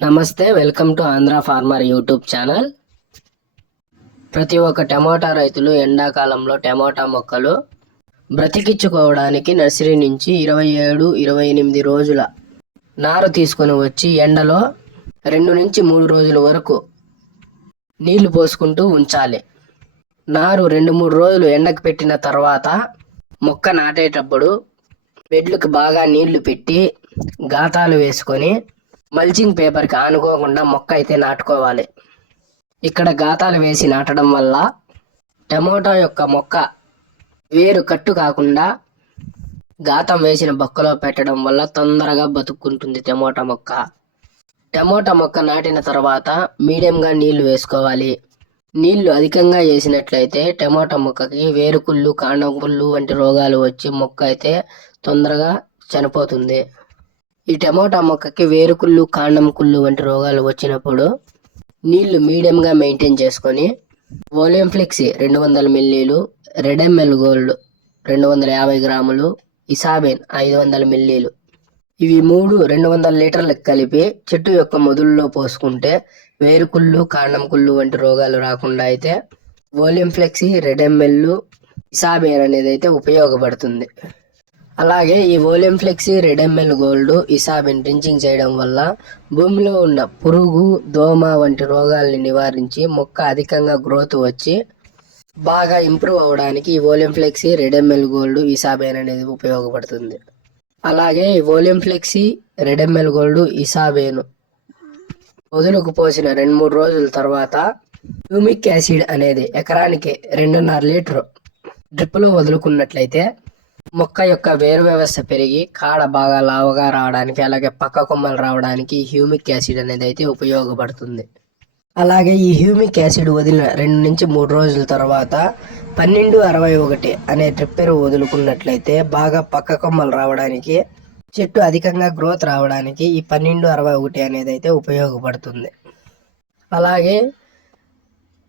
నమస్తే welcome to Andhra farmer YouTube channel. ప్రతి ఒక్క టమోటా రైతులు ఎండాకాలంలో టమోటా మొక్కలు బ్రతికించుకోవడానికి నర్సరీ నుంచి ఇరవై ఏడు ఇరవై ఎనిమిది రోజుల నారు తీసుకొని వచ్చి ఎండలో రెండు నుంచి మూడు రోజుల వరకు నీళ్ళు పోసుకుంటూ ఉంచాలి. నారు రెండు మూడు రోజులు ఎండకు పెట్టిన తర్వాత మొక్క నాటేటప్పుడు బెడ్లకు బాగా నీళ్ళు పెట్టి గాతాలు వేసుకొని మల్చింగ్ పేపర్కి ఆనుకోకుండా మొక్క అయితే నాటుకోవాలి. ఇక్కడ గాతాలు వేసి నాటడం వల్ల టమోటా యొక్క మొక్క వేరు కట్టు కాకుండా గాతం వేసిన బొక్కలో పెట్టడం వల్ల తొందరగా బతుక్కుంటుంది టమోటా మొక్క. టమోటా మొక్క నాటిన తర్వాత మీడియంగా నీళ్ళు వేసుకోవాలి. నీళ్ళు అధికంగా వేసినట్లయితే టమోటా మొక్కకి వేరుకుళ్ళు కాండం కుళ్ళు వంటి రోగాలు వచ్చి మొక్క అయితే తొందరగా చనిపోతుంది. ఈ టమోటా మొక్కకి వేరుకుళ్ళు కాండం కుళ్ళు వంటి రోగాలు వచ్చినప్పుడు నీళ్ళు మీడియంగా మెయింటైన్ చేసుకొని వోలియం ఫ్లెక్సీ రెండు వందల మిల్లీలు రెడ్ ఎంఎల్ గోల్డ్ రెండు వందల యాభై గ్రాములు ఇసాబెన్ ఐదు వందల మిల్లీలు. ఇవి మూడు రెండు వందల లీటర్లకు కలిపి చెట్టు యొక్క మొదల్లో పోసుకుంటే వేరుకుళ్ళు కాండం కుళ్ళు వంటి రోగాలు రాకుండా అయితే Voliam Flexi red ML Isabion అనేది అయితే ఉపయోగపడుతుంది. అలాగే ఈ Voliam Flexi red ML gold Isabion drenching చేయడం వల్ల భూమిలో ఉన్న పురుగు దోమ వంటి రోగాల్ని నివారించి మొక్క అధికంగా గ్రోత్ వచ్చి బాగా ఇంప్రూవ్ అవ్వడానికి ఈ Voliam Flexi red ML gold Isabion అనేది ఉపయోగపడుతుంది. అలాగే ఈ Voliam Flexi red ML gold Isabion వదులుకు పోసిన రెండు మూడు రోజుల తర్వాత హ్యూమిక్ యాసిడ్ అనేది ఎకరానికి రెండున్నర లీటర్ డ్రిప్లో వదులుకున్నట్లయితే మొక్క యొక్క వేరు వ్యవస్థ పెరిగి కాడ బాగా లావుగా రావడానికి అలాగే పక్క కొమ్మలు రావడానికి హ్యూమిక్ యాసిడ్ అనేది అయితే ఉపయోగపడుతుంది. అలాగే ఈ హ్యూమిక్ యాసిడ్ వదిలిన రెండు నుంచి మూడు రోజుల తర్వాత పన్నెండు అరవై ఒకటి అనే ట్రిప్పెరు వదులుకున్నట్లయితే బాగా పక్క కొమ్మలు రావడానికి చెట్టు అధికంగా గ్రోత్ రావడానికి ఈ పన్నెండు అరవై ఒకటి అనేది అయితే ఉపయోగపడుతుంది. అలాగే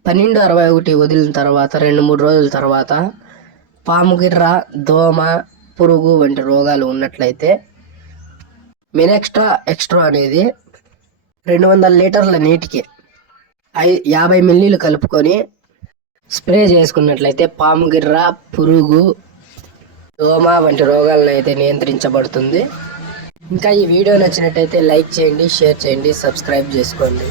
పన్నెండు అరవై ఒకటి వదిలిన తర్వాత రెండు మూడు రోజుల తర్వాత పాముగిర్ర దోమ పురుగు వంటి రోగాలు ఉన్నట్లయితే మినెక్స్ట్రా ఎక్స్ట్రా అనేది రెండు వందల లీటర్ల నీటికి ఐ యాభై మిల్లీలు కలుపుకొని స్ప్రే చేసుకున్నట్లయితే పాముగిర్ర పురుగు దోమ వంటి రోగాలను అయితే నియంత్రించబడుతుంది. ఇంకా ఈ వీడియో నచ్చినట్టయితే లైక్ చేయండి షేర్ చేయండి సబ్స్క్రైబ్ చేసుకోండి.